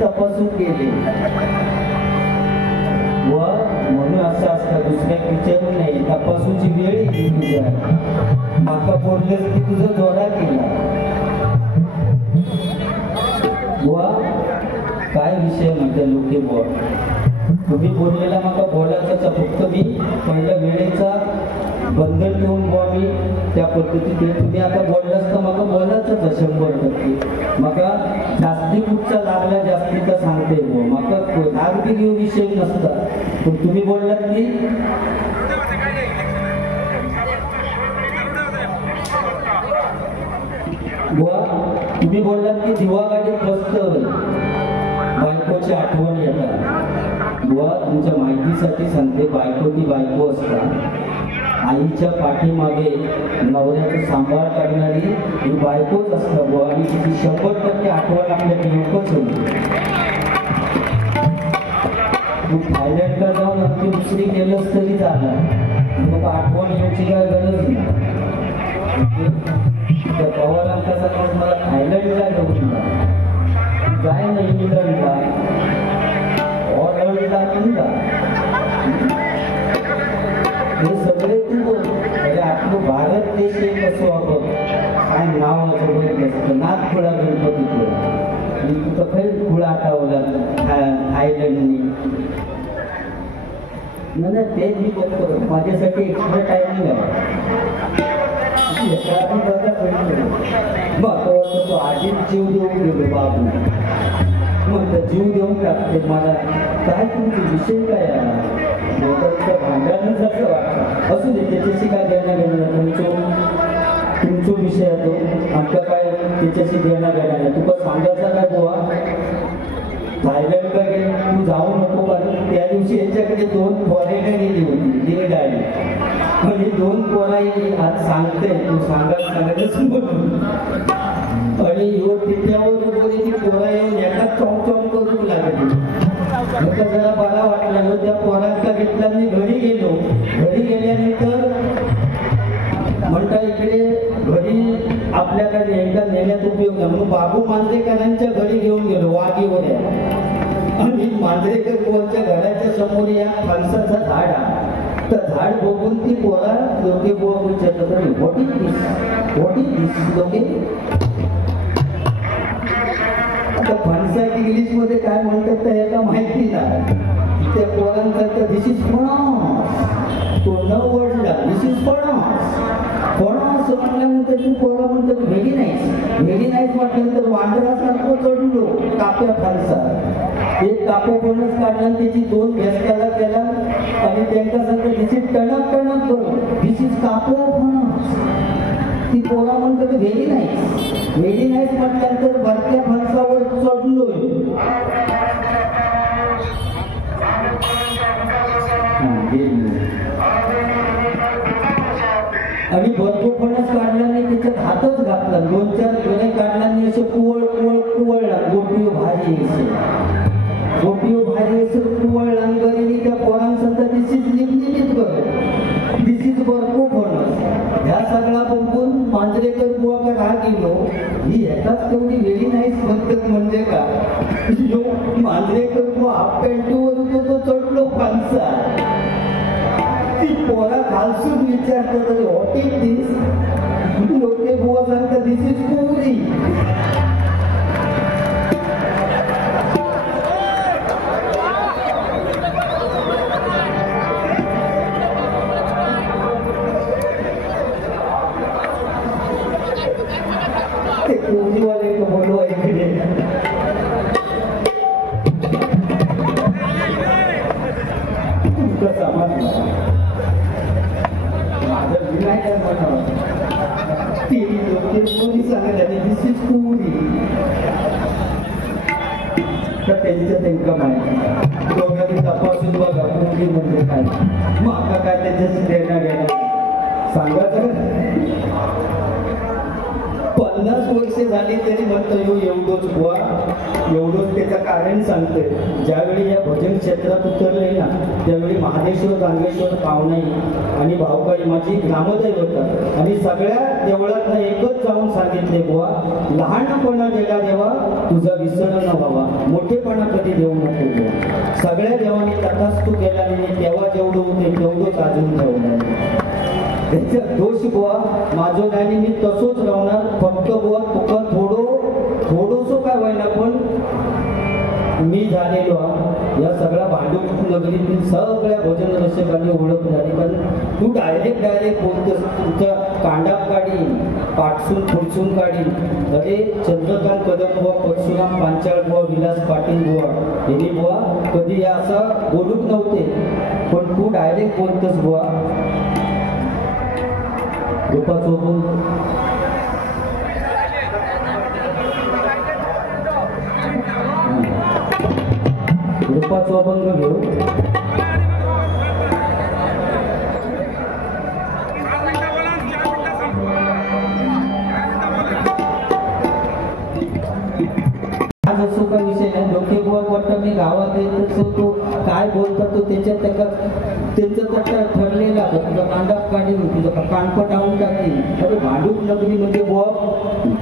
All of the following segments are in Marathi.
तपासून गेले व म्हणून असं असतं दुसऱ्या विचारून नाही तपासूची वेळ येते तुझ्या माका बोललेस की तुझा जोडा केला व काय विषय म्हणते लोके बोल तुम्ही बोललेला माका बोलायचा फक्त मी पहिल्या वेळेचा बंधन ठेवून बुवा मी त्या पद्धतीने तुम्ही आता बोललास तर मला बोलायचं 100% मका जास्ती कुठचा लागला जास्तीचा सांगते बुवा मका नागरिक घेऊ विषय नसता पण तुम्ही बोललात की बुवा तुम्ही बोललात की दिवा गाडीत बसतं बायकोची आठवण येतात बुवा तुमच्या माहितीसाठी सांगते बायको ती बायको असतात आईच्या पाठीमागे नवऱ्याचा सांभाळ करणारी ही बायकोच असतं बुवा आणि तिची 100% आठवण आपल्या नकोच होती तू थायलंडला जाऊन अगदी दुसरी गेलंच तरी झालं मग आठवण यायची काय गरज नाही त्या पवारांचा मला थायलंडला घेऊन जाय ना इंग्लंडला ऑर्डरला निघा हे सगळे तू बोल म्हणजे आपलं भारत देश एक असो आपण काय नाव असं नागपुरा गणपतीपुरा आणि तुझं काही खुळा आठावला थायलंडनी म्हणजे ते मी बघतो माझ्यासाठी एक्स्ट्रा टायमिंग आहे मग तो आधीच जीव देऊन गेलो बाबू मग जीव देऊन टाकते मला काय तुमचे विषय काय आहे भांडण असं वाटतं असू दे त्याच्याशी काय देणं घेणं तुमचा विषय आहे आमचं काय त्याच्याशी देणं घेणं नाही तुला सांगायचा काय बुवा थायलंडला गेले तू जाऊ नको कारण त्या दिवशी यांच्याकडे 2 फॉरेनर गेली होती एक गाडी म्हणजे 2 पोराही आज सांगते तू सांगायच म्हणून आणि तिच्यावर बोली ती पोरा येऊन एकाच चौक करून लागली मला जरा बरा वाटला त्या पोरांचा घेतला मी घरी गेलो घरी गेल्यानंतर म्हणता इकडे घरी आपल्याकडे एकदा नेण्यात उपयोग आहे मग बाबू मांजरेकरांच्या घरी घेऊन गेलो वाघीवर आणि मांजरेकर पोरच्या घराच्या समोर या फणसाचं झाड आहे तर झाड बघून ती पोरा लोके बुवा विचारतात व्हॉट इज दिस लोके आता फणसा इंग्लिश मध्ये काय म्हणतात तर याला माहिती नाही त्या पोरांचा तर दिस इज फणस तो न वडला दिस इज फणस कोणा असं म्हटल्यानंतर तू पोरा म्हणतात व्हेरी नाईस म्हटल्यानंतर वांडरासारखं चढलो काप्या फारसा एक कापे फणस काढला त्याची 2 भेसकाला केला आणि त्यांच्या सांगतात त्याची टणक करून दिस इज कापया फणस. ती पोरा म्हणतात व्हेरी नाईस म्हटल्यानंतर भरक्या फणसावर चढलोय. आणि भरपूर फणस काढल्याने त्याच्यात हातच घातला 2-4 गोणे काढल्याने असे कुवळला गोपिओ भारी कुवळला आणि त्या पोरांसंता दिस इज लिपलिपीत करत दिस इज भरपूर फणस. ह्या सगळा बघून मांजरेकर बुवा का गेलो ही एकाच तेवढी व्हेरी नाईस म्हणतात म्हणजे का मांजरेकर बुवा हाफ पॅन्टीवर तो चढलो फांसा. ती पोरा खालसून विचारतात व्हॉट इज दिस लोके बुवा सांगतात दिस इज पुरी. ते पुरीवाले को बोलो इकडे तुमचा सामान त्यांच्या माहिती दोघांनी तपासून बघा पुरी म्हणजे काय मग काय त्याच्याशी देणार सांगायचं. 50 वर्ष झाली तरी म्हणतो एवढंच बुवा एवढंच त्याचं कारण सांगतोय. ज्यावेळी या भजन क्षेत्रात उतरले ना त्यावेळी महादेश्वर गांगेश्वर पावनाई आणि भाऊकाई माझी ग्रामदैवत आणि सगळ्या देवळात एकच जाऊन सांगितले बुवा लहानपणा गेला देवा तुझा विसर न व्हावा मोठेपणा कधी देऊ नको बुवा. सगळ्या देवानी तथास्तू केला नाही तेव्हा जेवढं होते तेवढंच अजून ठेवलं. त्याचा दोष बुवा माझं नाही मी तसंच राहणार फक्त बुवा तुका थोडंसं काय व्हायला पण मी झालेलो या सगळ्या भांडूप नगरीतील सगळ्या भजन रसिकांनी ओळख झाली. कारण तू डायरेक्ट बोलतोस तुमच्या कांडाप काढीन पाठसून पुढसून काढीन. अरे चंद्रकांत कदम बुवा परशुराम पांचाळ बुवा विलास पाटील बुवा हे बुवा कधी असं बोलूच नव्हते पण तू डायरेक्ट बोलतोस बुवा. रूपाचोबंग घेऊ आज असो का विषय नाही. डोके बुवा वाटतं मी गावात येत तो काय बोलतात तो त्याच्यात त्यांचं तट्टा ठरलेला तुझा कांडाप काढीन तुझा कानपट आवून टाकतील. अरे भांडूप नगरी म्हणजे बुवा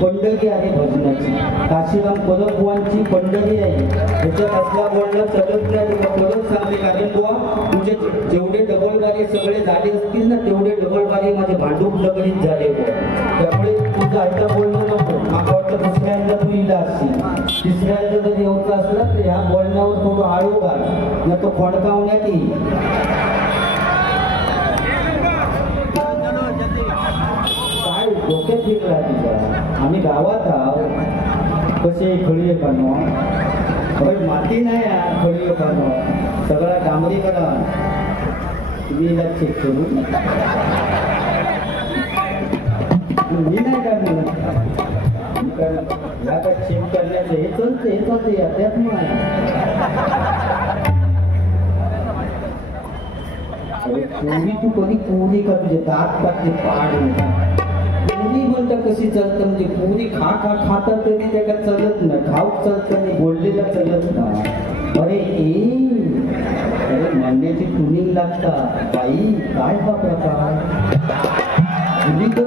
पंढरी आहे भजनाची. काशीराम परब बुवांची पंढरी आहे. त्याच्यात असला बोलला चलत नाही तुला परत सांगते कारण बुवा तुझे जेवढे डबलबारी सगळे झाले असतील ना तेवढे डबलबारी माझे भांडूप नगरीत झाले बुवा. त्यामुळे तुझं ऐका बोलणं नको. मला वाटतं दुसऱ्यांदा तू इला असतील तिसऱ्यांदा जर येऊचं असलं तर ह्या बोलण्यावर थोडं आळू घाल ना तो फडकावण्यात येईल. काय डोक्यात फिरला तुझा आम्ही गावात आहोत कसे खळी पानो माती नाही खळी पानो सगळा डांबरी करा तुम्ही चेक करू मी नाही काय चेक करण्याचं हे चालते त्यात मग पूर्वी तू कधी पुरी का तुझे दात टाकते पाड पुरी म्हणता कशी चालतं म्हणजे पुरी खाता तरी त्याला चलत ना खाऊक चालत नाही बोललेला चलत ना. अरे म्हणण्याची ट्युनिंग लागता बाई काय हा प्रकार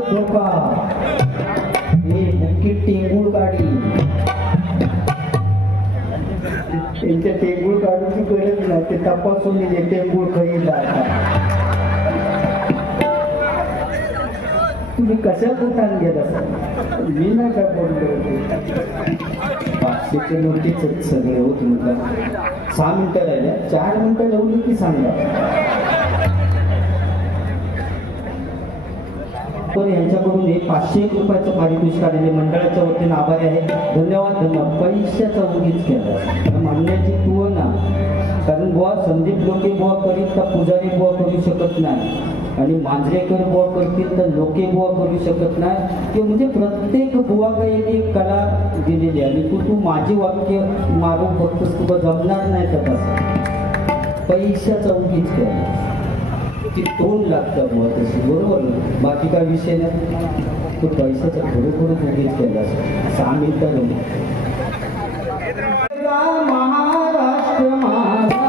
धोका हे मुख्य टेंगूळ गाडी त्यांच्या टेंगूळ काढूची गरज नाही ते तपासून दिले टेंगूळ खरी लागतात. तुम्ही कशा कुठान गेला मी नाही काय बोललो होते 500चे नोटीच सगळे होत म्हटलं 6 मिनिटं राहिल्या 4 मिनिटं लावली की सांगा. तर यांच्याकडून हे 501 रुपयाचं पारितोषिक आलेले मंडळाच्या वतीने आभारी आहे. धन्यवाद. पैशाचा उगीच केला म्हणण्याची तू ना, कारण बुवा संदीप लोके बुवा करीत तर पुजारी बुवा करू शकत नाही, आणि मांजरेकर बुवा करतील तर लोके बुवा करू शकत नाही. की म्हणजे प्रत्येक बुवा काही एक कला दिलेली आहे, आणि तू माझी वाक्य मारून फक्त तुला जमणार नाही तर तसं पैशाचा उगीच केला की तोंड लागतं महत्वाची, बरोबर ना. बाकी काय विषय नाही, तो पैशाचा खरोखरच उगीच केला सामील तर महाराष्ट्र माझा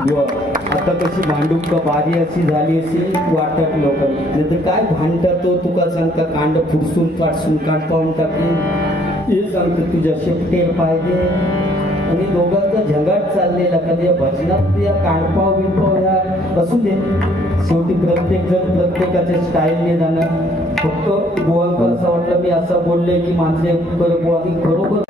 बुवा आता कशी भांडूक का बारी अशी झाली अशी वाटत लोक नाही तर काय भांडतात तो तुका सांगता कांड फुडसून काढसून काढ पाहून टाकी हे सांगतं तुझ्या शेपटेर पाहिजे आणि दोघांचा झंगाट चाललेला कधी या भजनात या कांडपाव बिंपाव ह्या असू दे शेवटी प्रत्येक जण प्रत्येकाच्या स्टाईलने जाणार फक्त बुवांका असं वाटलं मी असं बोलले की माझे बुवा खरोखर